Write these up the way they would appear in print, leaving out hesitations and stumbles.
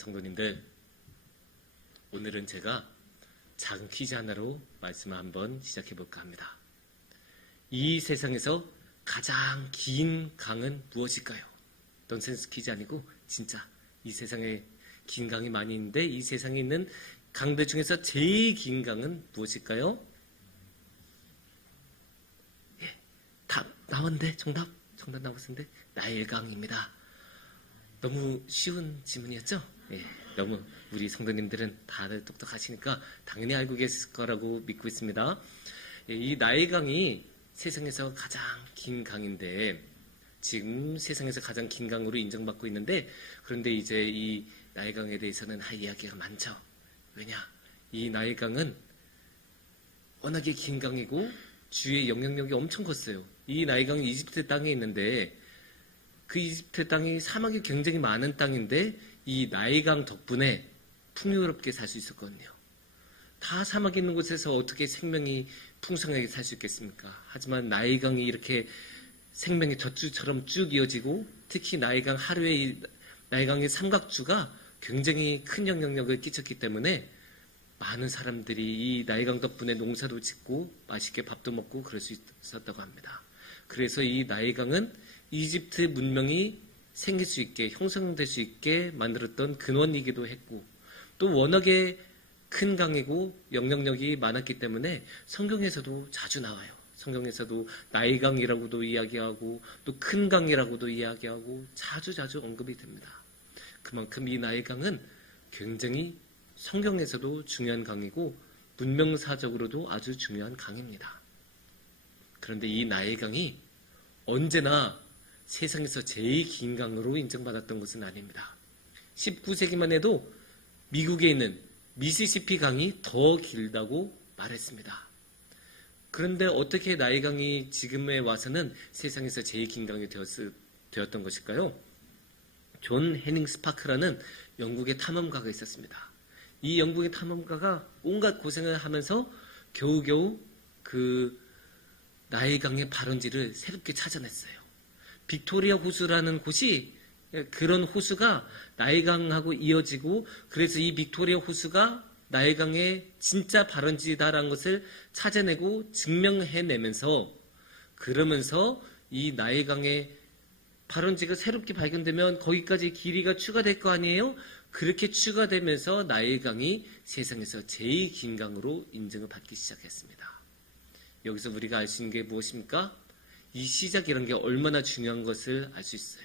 성도님들, 오늘은 제가 작은 퀴즈 하나로 말씀을 한번 시작해 볼까 합니다. 이 세상에서 가장 긴 강은 무엇일까요? 넌센스 퀴즈 아니고 진짜 이 세상에 긴 강이 많이 있는데 이 세상에 있는 강들 중에서 제일 긴 강은 무엇일까요? 예, 답 나왔는데 정답 나왔는데 나일강입니다. 너무 쉬운 질문이었죠? 예, 너무 우리 성도님들은 다들 똑똑하시니까 당연히 알고 계실 거라고 믿고 있습니다. 예, 이 나일강이 세상에서 가장 긴 강인데 지금 세상에서 가장 긴 강으로 인정받고 있는데, 그런데 이제 이 나일강에 대해서는 할 이야기가 많죠. 왜냐? 이 나일강은 워낙에 긴 강이고 주위의 영향력이 엄청 컸어요. 이 나일강이 이집트 땅에 있는데 그 이집트 땅이 사막이 굉장히 많은 땅인데 이 나일강 덕분에 풍요롭게 살 수 있었거든요. 다 사막이 있는 곳에서 어떻게 생명이 풍성하게 살 수 있겠습니까? 하지만 나일강이 이렇게 생명의 젖줄처럼 쭉 이어지고, 특히 나일강 하루에 나일강의 삼각주가 굉장히 큰 영향력을 끼쳤기 때문에 많은 사람들이 이 나일강 덕분에 농사도 짓고 맛있게 밥도 먹고 그럴 수 있었다고 합니다. 그래서 이 나일강은 이집트 문명이 생길 수 있게, 형성될 수 있게 만들었던 근원이기도 했고, 또 워낙에 큰 강이고 영향력이 많았기 때문에 성경에서도 자주 나와요. 성경에서도 나일강이라고도 이야기하고 또 큰 강이라고도 이야기하고 자주 언급이 됩니다. 그만큼 이 나일강은 굉장히 성경에서도 중요한 강이고 문명사적으로도 아주 중요한 강입니다. 그런데 이 나일강이 언제나 세상에서 제일 긴 강으로 인정받았던 것은 아닙니다. 19세기만 해도 미국에 있는 미시시피 강이 더 길다고 말했습니다. 그런데 어떻게 나일강이 지금에 와서는 세상에서 제일 긴 강이 되었던 것일까요? 존 해닝 스파크라는 영국의 탐험가가 있었습니다. 이 영국의 탐험가가 온갖 고생을 하면서 겨우겨우 그 나일강의 발원지를 새롭게 찾아냈어요. 빅토리아 호수라는 곳이, 그런 호수가 나일강하고 이어지고, 그래서 이 빅토리아 호수가 나일강의 진짜 발원지다라는 것을 찾아내고 증명해내면서, 그러면서 이 나일강의 발원지가 새롭게 발견되면 거기까지 길이가 추가될 거 아니에요? 그렇게 추가되면서 나일강이 세상에서 제일 긴 강으로 인정을 받기 시작했습니다. 여기서 우리가 알 수 있는 게 무엇입니까? 이 시작이라는 게 얼마나 중요한 것을 알 수 있어요.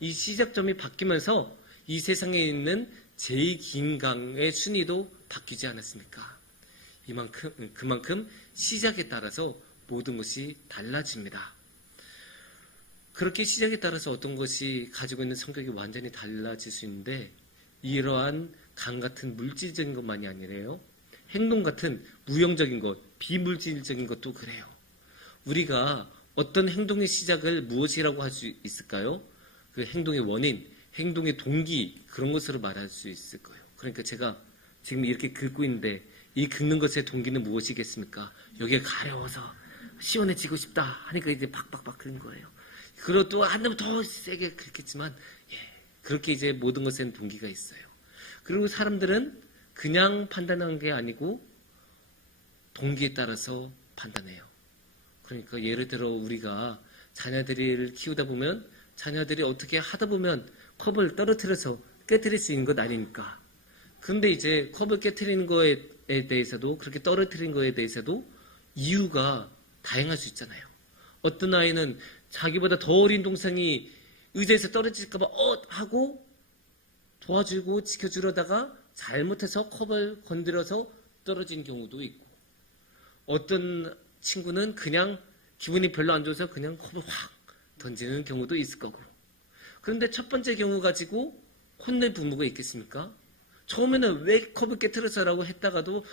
이 시작점이 바뀌면서 이 세상에 있는 제일 긴 강의 순위도 바뀌지 않았습니까? 그만큼 시작에 따라서 모든 것이 달라집니다. 그렇게 시작에 따라서 어떤 것이 가지고 있는 성격이 완전히 달라질 수 있는데, 이러한 강 같은 물질적인 것만이 아니래요. 행동 같은 무형적인 것, 비물질적인 것도 그래요. 우리가 어떤 행동의 시작을 무엇이라고 할 수 있을까요? 그 행동의 원인, 행동의 동기, 그런 것으로 말할 수 있을 거예요. 그러니까 제가 지금 이렇게 긁고 있는데 이 긁는 것의 동기는 무엇이겠습니까? 여기에 가려워서 시원해지고 싶다 하니까 이제 박박박 긁는 거예요. 그리고 또 안 되면 더 세게 긁겠지만, 그렇게 이제 모든 것에는 동기가 있어요. 그리고 사람들은 그냥 판단하는 게 아니고 동기에 따라서 판단해요. 그러니까 예를 들어 우리가 자녀들을 키우다 보면 자녀들이 어떻게 하다 보면 컵을 떨어뜨려서 깨트릴 수 있는 것 아닙니까? 근데 이제 컵을 깨트리는 거에 대해서도, 그렇게 떨어뜨리는 거에 대해서도 이유가 다양할 수 있잖아요. 어떤 아이는 자기보다 더 어린 동생이 의자에서 떨어질까봐 하고 도와주고 지켜주려다가 잘못해서 컵을 건드려서 떨어진 경우도 있고, 어떤 친구는 그냥 기분이 별로 안 좋아서 그냥 컵을 확 던지는 경우도 있을 거고. 그런데 첫 번째 경우 가지고 혼낼 부모가 있겠습니까? 처음에는 왜 컵을 깨트려서라고 했다가도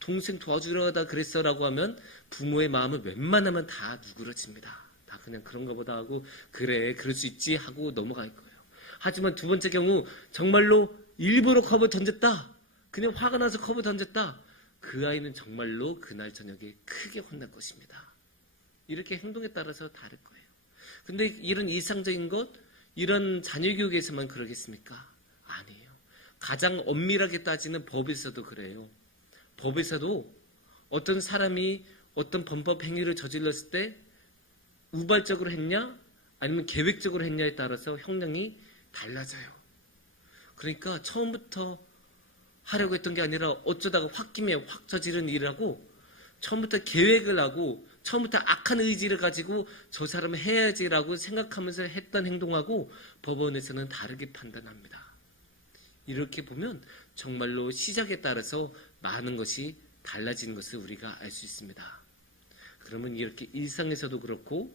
동생 도와주려다 그랬어라고 하면 부모의 마음은 웬만하면 다 누그러집니다. 다 그냥 그런가 보다 하고 그래 그럴 수 있지 하고 넘어갈 거예요. 하지만 두 번째 경우 정말로 일부러 컵을 던졌다, 그냥 화가 나서 컵을 던졌다, 그 아이는 정말로 그날 저녁에 크게 혼날 것입니다. 이렇게 행동에 따라서 다를 거예요. 근데 이런 일상적인 것, 이런 자녀 교육에서만 그러겠습니까? 아니에요. 가장 엄밀하게 따지는 법에서도 그래요. 법에서도 어떤 사람이 어떤 범법 행위를 저질렀을 때 우발적으로 했냐 아니면 계획적으로 했냐에 따라서 형량이 달라져요. 그러니까 처음부터 하려고 했던 게 아니라 어쩌다가 홧김에 확 저지른 일을 하고 처음부터 계획을 하고 처음부터 악한 의지를 가지고 저 사람을 해야지라고 생각하면서 했던 행동하고 법원에서는 다르게 판단합니다. 이렇게 보면 정말로 시작에 따라서 많은 것이 달라지는 것을 우리가 알 수 있습니다. 그러면 이렇게 일상에서도 그렇고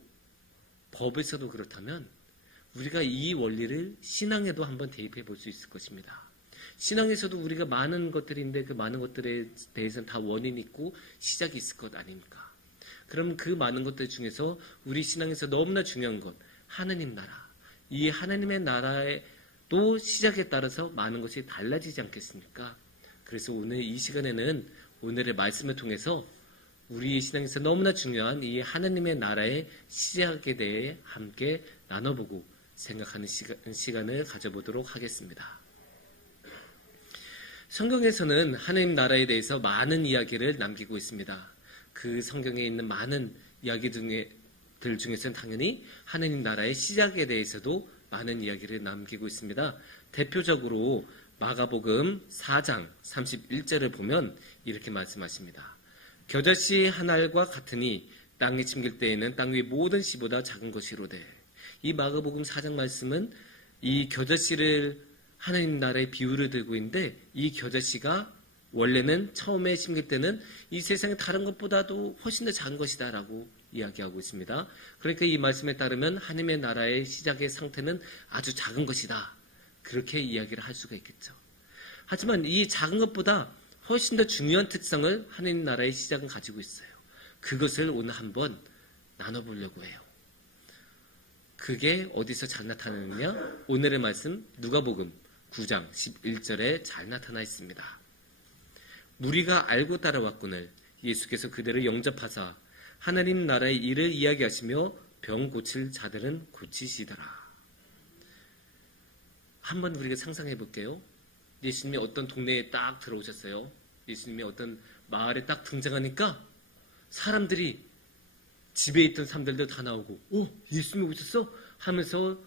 법에서도 그렇다면 우리가 이 원리를 신앙에도 한번 대입해 볼 수 있을 것입니다. 신앙에서도 우리가 많은 것들인데 그 많은 것들에 대해서는 다 원인이 있고 시작이 있을 것 아닙니까? 그럼 그 많은 것들 중에서 우리 신앙에서 너무나 중요한 것, 하느님 나라. 이 하나님의 나라의 또 시작에 따라서 많은 것이 달라지지 않겠습니까? 그래서 오늘 이 시간에는 오늘의 말씀을 통해서 우리의 신앙에서 너무나 중요한 이 하나님의 나라의 시작에 대해 함께 나눠보고 생각하는 시간을 가져보도록 하겠습니다. 성경에서는 하나님 나라에 대해서 많은 이야기를 남기고 있습니다. 그 성경에 있는 많은 이야기들 중에서는 당연히 하나님 나라의 시작에 대해서도 많은 이야기를 남기고 있습니다. 대표적으로 마가복음 4장 31절을 보면 이렇게 말씀하십니다. 겨자씨 한 알과 같으니 땅에 심길 때에는 땅 위 모든 씨보다 작은 것이로되. 이 마가복음 4장 말씀은 이 겨자씨를 하나님 나라의 비유를 들고 있는데 이 겨자씨가 원래는 처음에 심길 때는 이 세상의 다른 것보다도 훨씬 더 작은 것이다 라고 이야기하고 있습니다. 그러니까 이 말씀에 따르면 하나님의 나라의 시작의 상태는 아주 작은 것이다. 그렇게 이야기를 할 수가 있겠죠. 하지만 이 작은 것보다 훨씬 더 중요한 특성을 하나님 나라의 시작은 가지고 있어요. 그것을 오늘 한번 나눠보려고 해요. 그게 어디서 잘 나타나느냐? 오늘의 말씀 누가복음 9장 11절에 잘 나타나 있습니다. 무리가 알고 따라왔거늘 예수께서 그들을 영접하사 하나님 나라의 일을 이야기하시며 병 고칠 자들은 고치시더라. 한번 우리가 상상해 볼게요. 예수님이 어떤 동네에 딱 들어오셨어요. 예수님이 어떤 마을에 딱 등장하니까 사람들이 집에 있던 사람들도 다 나오고 예수님이 오셨어? 하면서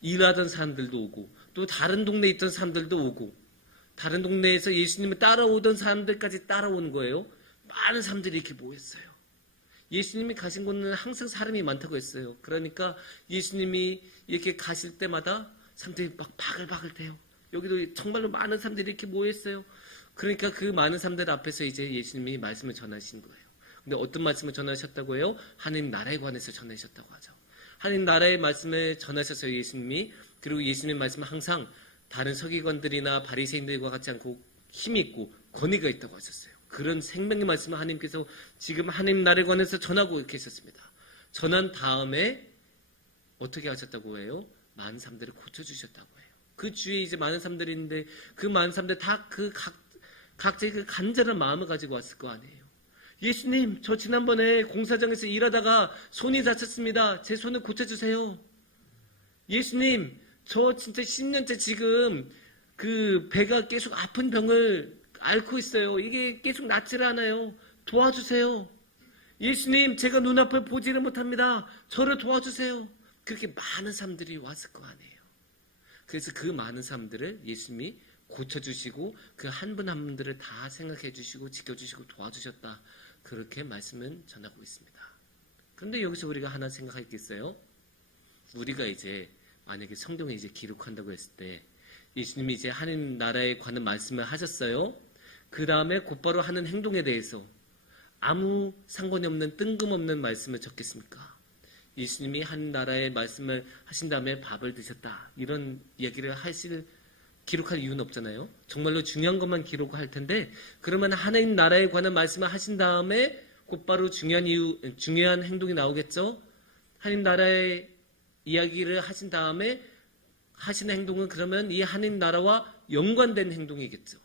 일하던 사람들도 오고 또 다른 동네에 있던 사람들도 오고 다른 동네에서 예수님을 따라오던 사람들까지 따라오는 거예요. 많은 사람들이 이렇게 모였어요. 예수님이 가신 곳은 항상 사람이 많다고 했어요. 그러니까 예수님이 이렇게 가실 때마다 사람들이 막 바글바글 대요. 여기도 정말로 많은 사람들이 이렇게 모였어요. 그러니까 그 많은 사람들 앞에서 이제 예수님이 말씀을 전하신 거예요. 근데 어떤 말씀을 전하셨다고 해요? 하나님 나라에 관해서 전하셨다고 하죠. 하나님 나라의 말씀을 전하셨어요, 예수님이. 그리고 예수님의 말씀은 항상 다른 서기관들이나 바리새인들과 같지 않고 힘이 있고 권위가 있다고 하셨어요. 그런 생명의 말씀을 하나님께서 지금 하나님 나라에 관해서 전하고 계셨습니다. 전한 다음에 어떻게 하셨다고 해요? 많은 사람들을 고쳐주셨다고 해요. 그 주위에 이제 많은 사람들이 있는데 그 많은 사람들 다 그 각자의 그 간절한 마음을 가지고 왔을 거 아니에요. 예수님, 저 지난번에 공사장에서 일하다가 손이 다쳤습니다. 제 손을 고쳐주세요. 예수님, 저 진짜 10년째 지금 그 배가 계속 아픈 병을 앓고 있어요. 이게 계속 낫질 않아요. 도와주세요. 예수님, 제가 눈앞을 보지를 못합니다. 저를 도와주세요. 그렇게 많은 사람들이 왔을 거 아니에요. 그래서 그 많은 사람들을 예수님이 고쳐주시고 그 한 분 한 분들을 다 생각해 주시고 지켜주시고 도와주셨다. 그렇게 말씀은 전하고 있습니다. 그런데 여기서 우리가 하나 생각하겠어요? 우리가 이제 만약에 성경에 이제 기록한다고 했을 때 예수님이 이제 하나님 나라에 관한 말씀을 하셨어요. 그 다음에 곧바로 하는 행동에 대해서 아무 상관이 없는 뜬금없는 말씀을 적겠습니까? 예수님이 하나님 나라의 말씀을 하신 다음에 밥을 드셨다. 이런 이야기를 기록할 이유는 없잖아요. 정말로 중요한 것만 기록할 텐데 그러면 하나님 나라에 관한 말씀을 하신 다음에 곧바로 중요한 행동이 나오겠죠. 하나님 나라의 이야기를 하신 다음에 하시는 행동은 그러면 이 하나님 나라와 연관된 행동이겠죠.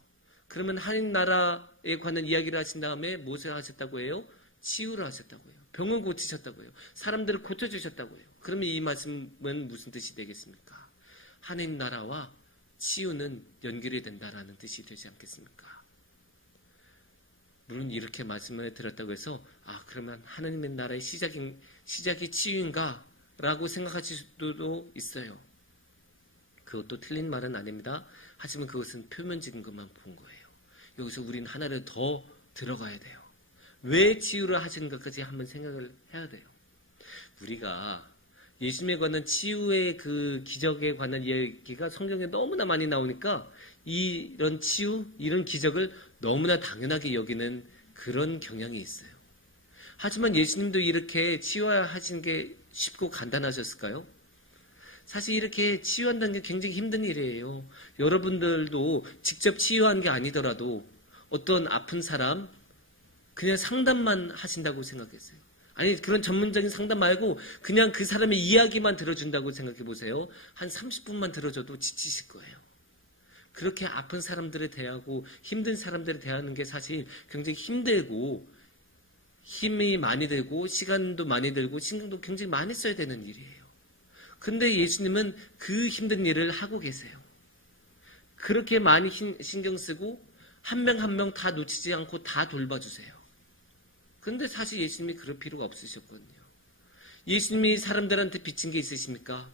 그러면 하나님 나라에 관한 이야기를 하신 다음에 무엇을 하셨다고 해요? 치유를 하셨다고 해요. 병을 고치셨다고 해요. 사람들을 고쳐주셨다고 해요. 그러면 이 말씀은 무슨 뜻이 되겠습니까? 하나님 나라와 치유는 연결이 된다라는 뜻이 되지 않겠습니까? 물론 이렇게 말씀을 드렸다고 해서 그러면 하나님의 나라의 시작이 치유인가? 라고 생각하실 수도 있어요. 그것도 틀린 말은 아닙니다. 하지만 그것은 표면적인 것만 본 거예요. 여기서 우리는 하나를 더 들어가야 돼요. 왜 치유를 하시는 것까지 한번 생각을 해야 돼요. 우리가 예수님에 관한 치유의 그 기적에 관한 이야기가 성경에 너무나 많이 나오니까 이런 치유, 이런 기적을 너무나 당연하게 여기는 그런 경향이 있어요. 하지만 예수님도 이렇게 치유하시는 게 쉽고 간단하셨을까요? 사실 이렇게 치유한다는 게 굉장히 힘든 일이에요. 여러분들도 직접 치유한 게 아니더라도 어떤 아픈 사람 그냥 상담만 하신다고 생각했어요. 아니 그런 전문적인 상담 말고 그냥 그 사람의 이야기만 들어준다고 생각해 보세요. 한 30분만 들어줘도 지치실 거예요. 그렇게 아픈 사람들을 대하고 힘든 사람들을 대하는 게 사실 굉장히 힘들고 힘이 많이 들고 시간도 많이 들고 신경도 굉장히 많이 써야 되는 일이에요. 근데 예수님은 그 힘든 일을 하고 계세요. 그렇게 많이 신경 쓰고 한 명 한 명 다 놓치지 않고 다 돌봐주세요. 근데 사실 예수님이 그럴 필요가 없으셨거든요. 예수님이 사람들한테 빚진 게 있으십니까?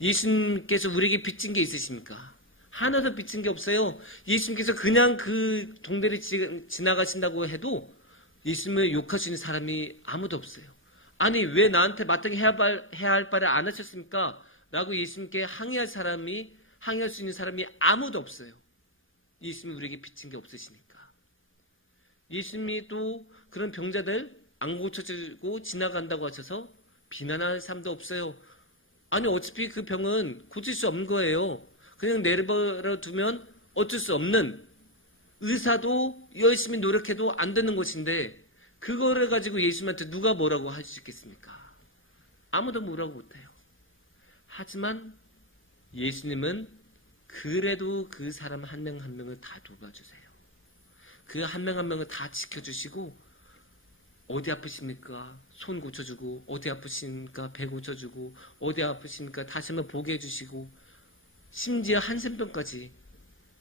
예수님께서 우리에게 빚진 게 있으십니까? 하나도 빚진 게 없어요. 예수님께서 그냥 그 동네를 지나가신다고 해도 예수님을 욕하시는 사람이 아무도 없어요. 아니 왜 나한테 마땅히 해야 할 바를 안 하셨습니까? 라고 예수님께 항의할 수 있는 사람이 아무도 없어요. 예수님이 우리에게 빚진 게 없으시니까. 예수님이 또 그런 병자들 안 고쳐주고 지나간다고 하셔서 비난할 사람도 없어요. 아니 어차피 그 병은 고칠 수 없는 거예요. 그냥 내버려 두면 어쩔 수 없는, 의사도 열심히 노력해도 안 되는 것인데 그거를 가지고 예수님한테 누가 뭐라고 할 수 있겠습니까? 아무도 뭐라고 못해요. 하지만 예수님은 그래도 그 사람 한 명 한 명을 다 돌봐주세요. 그 한 명 한 명을 다 지켜주시고 어디 아프십니까? 손 고쳐주고 어디 아프십니까? 배 고쳐주고 어디 아프십니까? 다시 한번 보게 해주시고 심지어 한센병까지,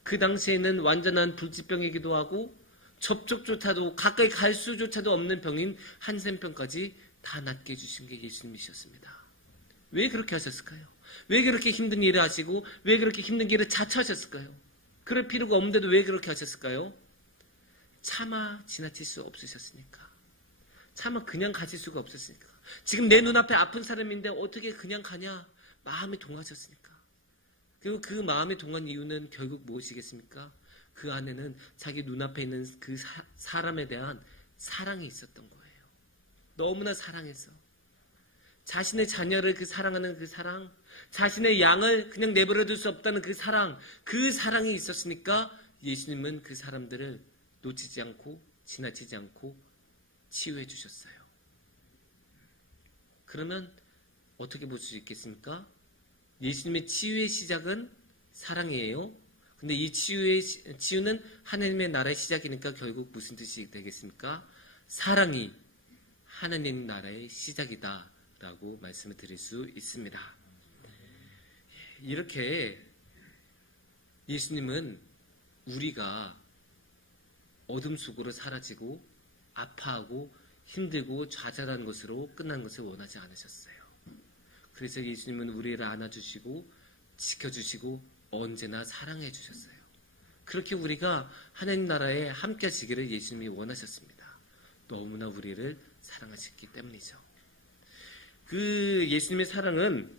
그 당시에는 완전한 불치병이기도 하고 접촉조차도 가까이 갈 수조차도 없는 병인 한센병까지 다 낫게 해주신 게 예수님이셨습니다. 왜 그렇게 하셨을까요? 왜 그렇게 힘든 일을 하시고 왜 그렇게 힘든 길을 자처하셨을까요? 그럴 필요가 없는데도 왜 그렇게 하셨을까요? 차마 지나칠 수 없으셨으니까. 차마 그냥 가실 수가 없었으니까. 지금 내 눈앞에 아픈 사람인데 어떻게 그냥 가냐? 마음이 동하셨으니까. 그리고 그 마음이 동한 이유는 결국 무엇이겠습니까? 그 안에는 자기 눈앞에 있는 그 사람에 대한 사랑이 있었던 거예요. 너무나 사랑해서. 자신의 자녀를 그 사랑하는 그 사랑, 자신의 양을 그냥 내버려 둘 수 없다는 그 사랑이 있었으니까 예수님은 그 사람들을 놓치지 않고 지나치지 않고 치유해 주셨어요. 그러면 어떻게 볼 수 있겠습니까? 예수님의 치유의 시작은 사랑이에요. 근데 이 치유는 하나님의 나라의 시작이니까 결국 무슨 뜻이 되겠습니까? 사랑이 하나님 나라의 시작이다 라고 말씀을 드릴 수 있습니다. 이렇게 예수님은 우리가 어둠 속으로 사라지고 아파하고 힘들고 좌절한 것으로 끝난 것을 원하지 않으셨어요. 그래서 예수님은 우리를 안아주시고 지켜주시고 언제나 사랑해 주셨어요. 그렇게 우리가 하나님 나라에 함께 하시기를 예수님이 원하셨습니다. 너무나 우리를 사랑하셨기 때문이죠. 그 예수님의 사랑은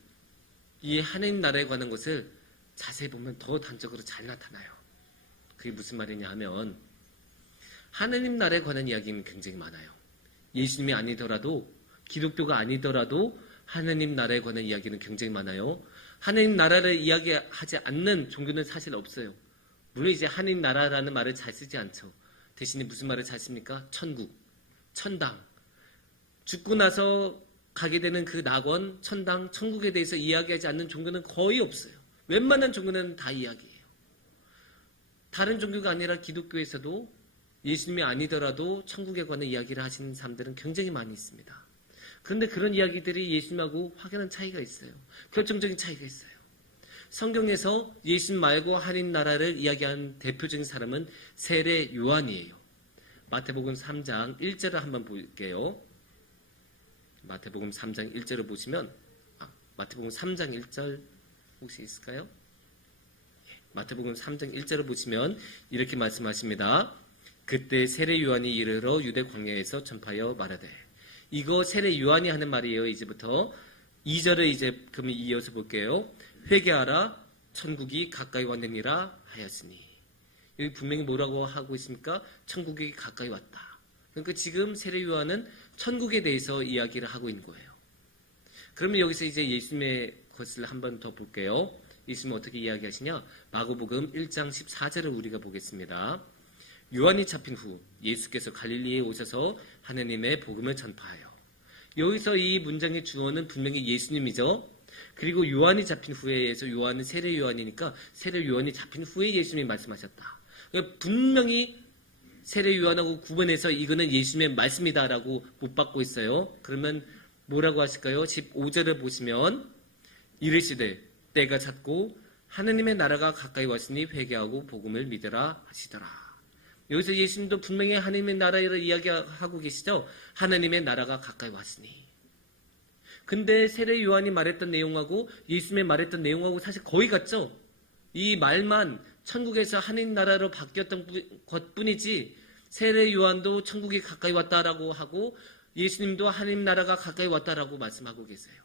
이 하나님 나라에 관한 것을 자세히 보면 더 단적으로 잘 나타나요. 그게 무슨 말이냐 하면 하나님 나라에 관한 이야기는 굉장히 많아요. 예수님이 아니더라도 기독교가 아니더라도 하나님 나라에 관한 이야기는 굉장히 많아요. 하나님 나라를 이야기하지 않는 종교는 사실 없어요. 물론 이제 하나님 나라라는 말을 잘 쓰지 않죠. 대신에 무슨 말을 잘 씁니까? 천국, 천당. 죽고 나서 가게 되는 그 낙원, 천당, 천국에 대해서 이야기하지 않는 종교는 거의 없어요. 웬만한 종교는 다 이야기해요. 다른 종교가 아니라 기독교에서도 예수님이 아니더라도 천국에 관한 이야기를 하시는 사람들은 굉장히 많이 있습니다. 그런데 그런 이야기들이 예수님하고 확연한 차이가 있어요. 결정적인 차이가 있어요. 성경에서 예수님 말고 하나님 나라를 이야기하는 대표적인 사람은 세례 요한이에요. 마태복음 3장 1절을 한번 볼게요. 마태복음 3장 1절을 보시면 마태복음 3장 1절 혹시 있을까요? 마태복음 3장 1절을 보시면 이렇게 말씀하십니다. 그때 세례 요한이 이르러 유대 광야에서 전파하여 말하되. 이거 세례 요한이 하는 말이에요. 이제부터 2절을 이제 그럼 이어서 볼게요. 회개하라 천국이 가까이 왔느니라 하였으니. 여기 분명히 뭐라고 하고 있습니까? 천국이 가까이 왔다. 그러니까 지금 세례 요한은 천국에 대해서 이야기를 하고 있는 거예요. 그러면 여기서 이제 예수님의 것을 한번 더 볼게요. 예수님은 어떻게 이야기하시냐? 마가복음 1장 14절을 우리가 보겠습니다. 요한이 잡힌 후 예수께서 갈릴리에 오셔서 하나님의 복음을 전파하여. 여기서 이 문장의 주어는 분명히 예수님이죠. 그리고 요한이 잡힌 후에에서 요한은 세례 요한이니까 세례 요한이 잡힌 후에 예수님이 말씀하셨다. 그러니까 분명히 세례 요한하고 구분해서 이거는 예수님의 말씀이다라고 못 받고 있어요. 그러면 뭐라고 하실까요? 15절을 보시면 이르시되 때가 찼고 하느님의 나라가 가까이 왔으니 회개하고 복음을 믿으라 하시더라. 여기서 예수님도 분명히 하나님의 나라를 이야기하고 계시죠. 하나님의 나라가 가까이 왔으니. 근데 세례 요한이 말했던 내용하고 예수님이 말했던 내용하고 사실 거의 같죠. 이 말만 천국에서 하나님 나라로 바뀌었던 것뿐이지 세례 요한도 천국이 가까이 왔다라고 하고 예수님도 하나님 나라가 가까이 왔다라고 말씀하고 계세요.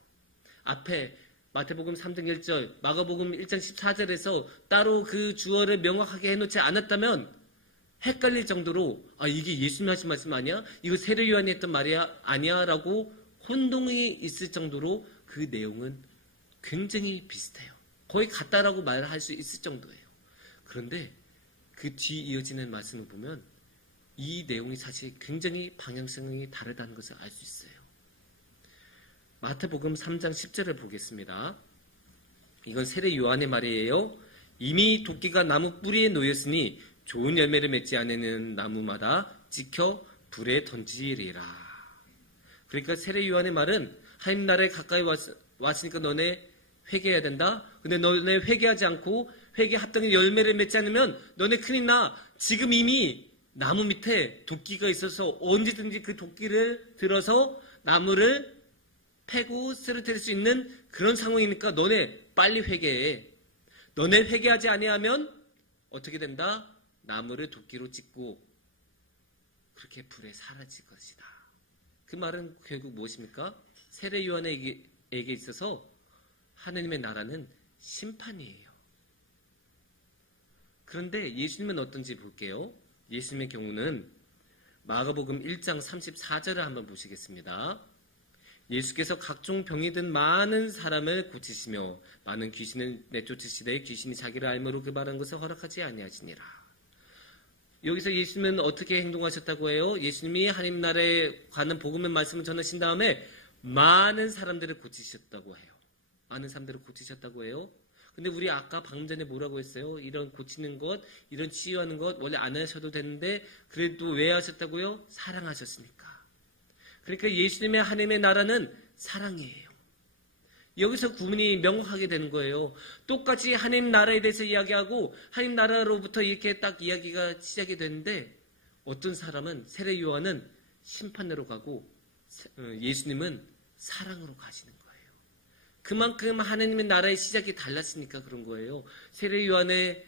앞에 마태복음 3장 1절, 마가복음 1장 14절에서 따로 그 주어를 명확하게 해놓지 않았다면 헷갈릴 정도로 이게 예수님 하신 말씀 아니야? 이거 세례 요한이 했던 말이야? 아니야? 라고 혼동이 있을 정도로 그 내용은 굉장히 비슷해요. 거의 같다라고 말할 수 있을 정도예요. 그런데 그 뒤 이어지는 말씀을 보면 이 내용이 사실 굉장히 방향성이 다르다는 것을 알 수 있어요. 마태복음 3장 10절을 보겠습니다. 이건 세례 요한의 말이에요. 이미 도끼가 나무 뿌리에 놓였으니 좋은 열매를 맺지 않는 나무마다 찍혀 불에 던지리라. 그러니까 세례 요한의 말은 하나님 나라에 가까이 왔으니까 너네 회개해야 된다. 근데 너네 회개하지 않고 회개 합당의 열매를 맺지 않으면 너네 큰일 나. 지금 이미 나무 밑에 도끼가 있어서 언제든지 그 도끼를 들어서 나무를 패고 쓰러뜨릴 수 있는 그런 상황이니까 너네 빨리 회개해. 너네 회개하지 아니하면 어떻게 된다? 나무를 도끼로 찍고 그렇게 불에 사라질 것이다. 그 말은 결국 무엇입니까? 세례 요한에게 있어서 하나님의 나라는 심판이에요. 그런데 예수님은 어떤지 볼게요. 예수님의 경우는 마가복음 1장 34절을 한번 보시겠습니다. 예수께서 각종 병이 든 많은 사람을 고치시며 많은 귀신을 내쫓으시되 귀신이 자기를 알므로 그 말한 것을 허락하지 아니하시니라. 여기서 예수님은 어떻게 행동하셨다고 해요? 예수님이 하나님 나라에 관한 복음의 말씀을 전하신 다음에 많은 사람들을 고치셨다고 해요. 많은 사람들을 고치셨다고 해요. 근데 우리 아까 방금 전에 뭐라고 했어요? 이런 고치는 것, 이런 치유하는 것 원래 안 하셔도 되는데 그래도 왜 하셨다고요? 사랑하셨으니까. 그러니까 예수님의 하나님의 나라는 사랑이에요. 여기서 구분이 명확하게 되는 거예요. 똑같이 하나님 나라에 대해서 이야기하고 하나님 나라로부터 이렇게 딱 이야기가 시작이 되는데 어떤 사람은 세례 요한은 심판으로 가고 예수님은 사랑으로 가시는 거예요. 그만큼 하나님의 나라의 시작이 달랐으니까 그런 거예요. 세례 요한의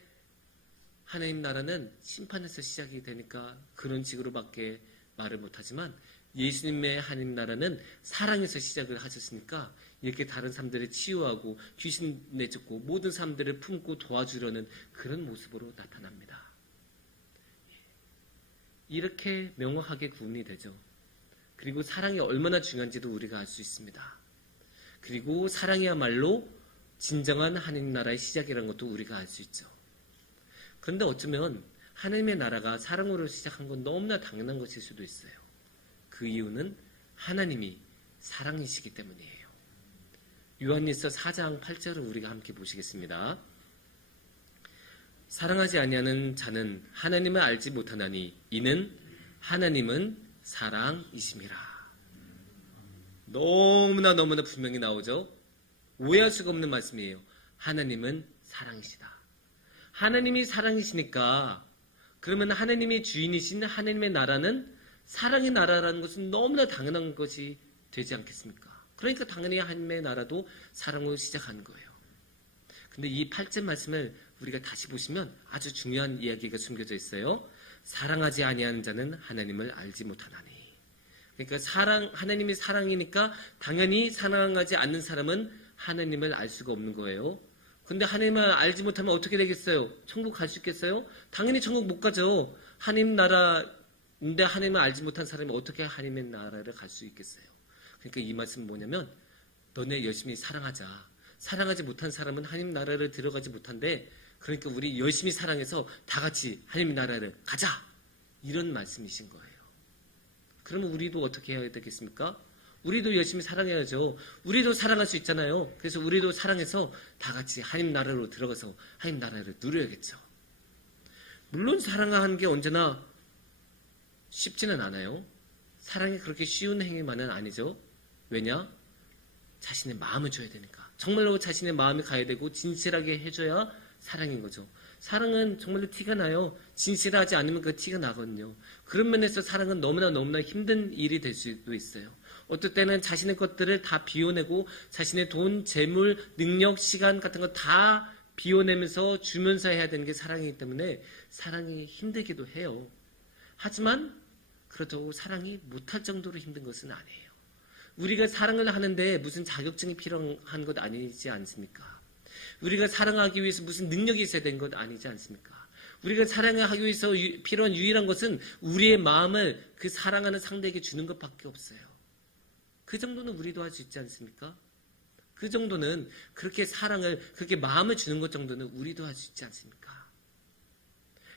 하나님 나라는 심판에서 시작이 되니까 그런 식으로밖에 말을 못하지만 예수님의 하나님 나라는 사랑에서 시작을 하셨으니까 이렇게 다른 사람들을 치유하고 귀신 내쫓고 모든 사람들을 품고 도와주려는 그런 모습으로 나타납니다. 이렇게 명확하게 구분이 되죠. 그리고 사랑이 얼마나 중요한지도 우리가 알 수 있습니다. 그리고 사랑이야말로 진정한 하나님 나라의 시작이라는 것도 우리가 알 수 있죠. 그런데 어쩌면 하나님의 나라가 사랑으로 시작한 건 너무나 당연한 것일 수도 있어요. 그 이유는 하나님이 사랑이시기 때문이에요. 요한일서 4장 8절을 우리가 함께 보시겠습니다. 사랑하지 아니하는 자는 하나님을 알지 못하나니 이는 하나님은 사랑이심이라. 너무나 분명히 나오죠. 오해할 수가 없는 말씀이에요. 하나님은 사랑이시다. 하나님이 사랑이시니까 그러면 하나님이 주인이신 하나님의 나라는 사랑의 나라라는 것은 너무나 당연한 것이 되지 않겠습니까? 그러니까 당연히 하나님의 나라도 사랑으로 시작하는 거예요. 근데 이 8절 말씀을 우리가 다시 보시면 아주 중요한 이야기가 숨겨져 있어요. 사랑하지 아니하는 자는 하나님을 알지 못하나니. 그러니까 하나님이 사랑이니까 당연히 사랑하지 않는 사람은 하나님을 알 수가 없는 거예요. 근데 하나님을 알지 못하면 어떻게 되겠어요? 천국 갈 수 있겠어요? 당연히 천국 못 가죠. 하나님 나라인데 하나님을 알지 못한 사람이 어떻게 하나님의 나라를 갈 수 있겠어요? 그러니까 이 말씀은 뭐냐면 너네 열심히 사랑하자. 사랑하지 못한 사람은 하나님 나라를 들어가지 못한데 그러니까 우리 열심히 사랑해서 다 같이 하나님 나라를 가자. 이런 말씀이신 거예요. 그러면 우리도 어떻게 해야 되겠습니까? 우리도 열심히 사랑해야죠. 우리도 사랑할 수 있잖아요. 그래서 우리도 사랑해서 다 같이 하나님 나라로 들어가서 하나님 나라를 누려야겠죠. 물론 사랑하는 게 언제나 쉽지는 않아요. 사랑이 그렇게 쉬운 행위만은 아니죠. 왜냐? 자신의 마음을 줘야 되니까. 정말로 자신의 마음이 가야 되고 진실하게 해줘야 사랑인 거죠. 사랑은 정말로 티가 나요. 진실하지 않으면 그 티가 나거든요. 그런 면에서 사랑은 너무나 힘든 일이 될 수도 있어요. 어떨 때는 자신의 것들을 다 비워내고 자신의 돈, 재물, 능력, 시간 같은 거 다 비워내면서 주면서 해야 되는 게 사랑이기 때문에 사랑이 힘들기도 해요. 하지만 그렇다고 사랑이 못할 정도로 힘든 것은 아니에요. 우리가 사랑을 하는데 무슨 자격증이 필요한 것 아니지 않습니까? 우리가 사랑하기 위해서 무슨 능력이 있어야 되는 것 아니지 않습니까? 우리가 사랑을 하기 위해서 필요한 유일한 것은 우리의 마음을 그 사랑하는 상대에게 주는 것밖에 없어요. 그 정도는 우리도 할 수 있지 않습니까? 그 정도는 그렇게 사랑을, 그렇게 마음을 주는 것 정도는 우리도 할 수 있지 않습니까?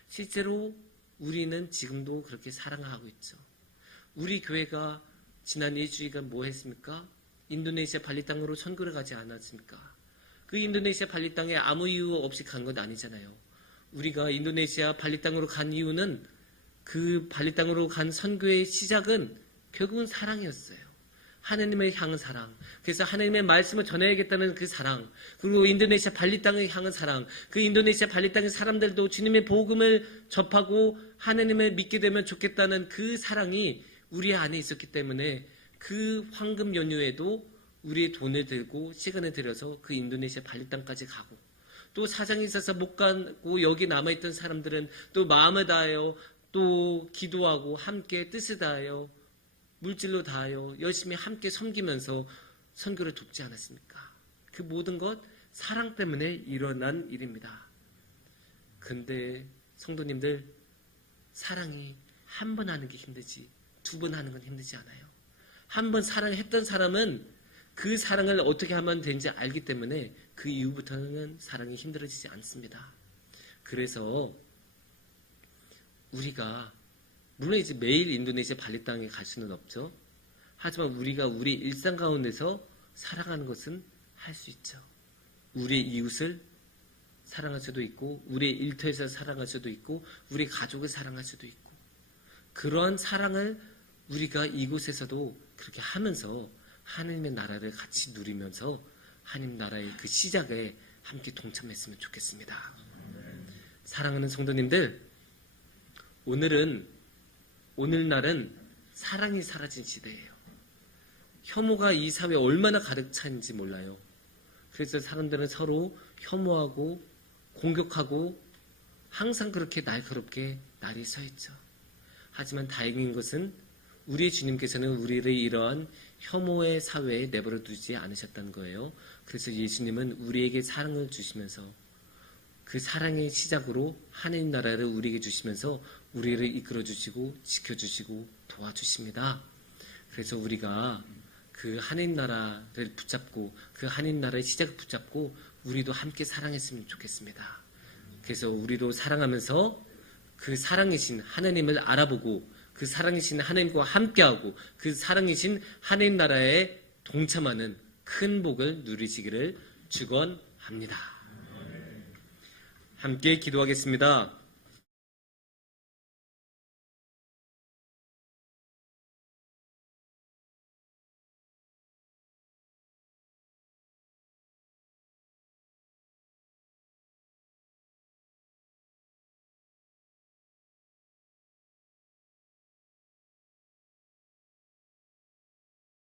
실제로 우리는 지금도 그렇게 사랑을 하고 있죠. 우리 교회가 지난 일주일간 뭐 했습니까? 인도네시아 발리 땅으로 선교를 가지 않았습니까? 그 인도네시아 발리 땅에 아무 이유 없이 간 건 아니잖아요. 우리가 인도네시아 발리 땅으로 간 이유는 그 발리 땅으로 간 선교의 시작은 결국은 사랑이었어요. 하나님을 향한 사랑. 그래서 하나님의 말씀을 전해야겠다는 그 사랑. 그리고 인도네시아 발리 땅을 향한 사랑. 그 인도네시아 발리 땅의 사람들도 주님의 복음을 접하고 하나님을 믿게 되면 좋겠다는 그 사랑이 우리 안에 있었기 때문에 그 황금 연휴에도 우리의 돈을 들고 시간을 들여서 그 인도네시아 발리 땅까지 가고 또 사정이 있어서 못 가고 여기 남아있던 사람들은 또 마음을 다하여 또 기도하고 함께 뜻을 다하여 물질로 다하여 열심히 함께 섬기면서 선교를 돕지 않았습니까? 그 모든 것 사랑 때문에 일어난 일입니다. 근데 성도님들 사랑이 한 번 하는 게 힘들지 두 번 하는 건 힘들지 않아요. 한 번 사랑했던 사람은 그 사랑을 어떻게 하면 되는지 알기 때문에 그 이후부터는 사랑이 힘들어지지 않습니다. 그래서 우리가 물론 이제 매일 인도네시아 발리 땅에 갈 수는 없죠. 하지만 우리가 우리 일상 가운데서 사랑하는 것은 할 수 있죠. 우리의 이웃을 사랑할 수도 있고 우리의 일터에서 사랑할 수도 있고 우리 가족을 사랑할 수도 있고 그러한 사랑을 우리가 이곳에서도 그렇게 하면서 하나님의 나라를 같이 누리면서 하나님 나라의 그 시작에 함께 동참했으면 좋겠습니다. 사랑하는 성도님들, 오늘날은 사랑이 사라진 시대예요. 혐오가 이 사회에 얼마나 가득 차는지 몰라요. 그래서 사람들은 서로 혐오하고 공격하고 항상 그렇게 날카롭게 날이 서 있죠. 하지만 다행인 것은 우리 주님께서는 우리를 이러한 혐오의 사회에 내버려 두지 않으셨다는 거예요. 그래서 예수님은 우리에게 사랑을 주시면서 그 사랑의 시작으로 하나님 나라를 우리에게 주시면서 우리를 이끌어 주시고 지켜주시고 도와주십니다. 그래서 우리가 그 하나님 나라를 붙잡고 그 하나님 나라의 시작을 붙잡고 우리도 함께 사랑했으면 좋겠습니다. 그래서 우리도 사랑하면서 그 사랑이신 하나님을 알아보고 그 사랑이신 하나님과 함께하고 그 사랑이신 하나님 나라에 동참하는 큰 복을 누리시기를 축원합니다. 함께 기도하겠습니다.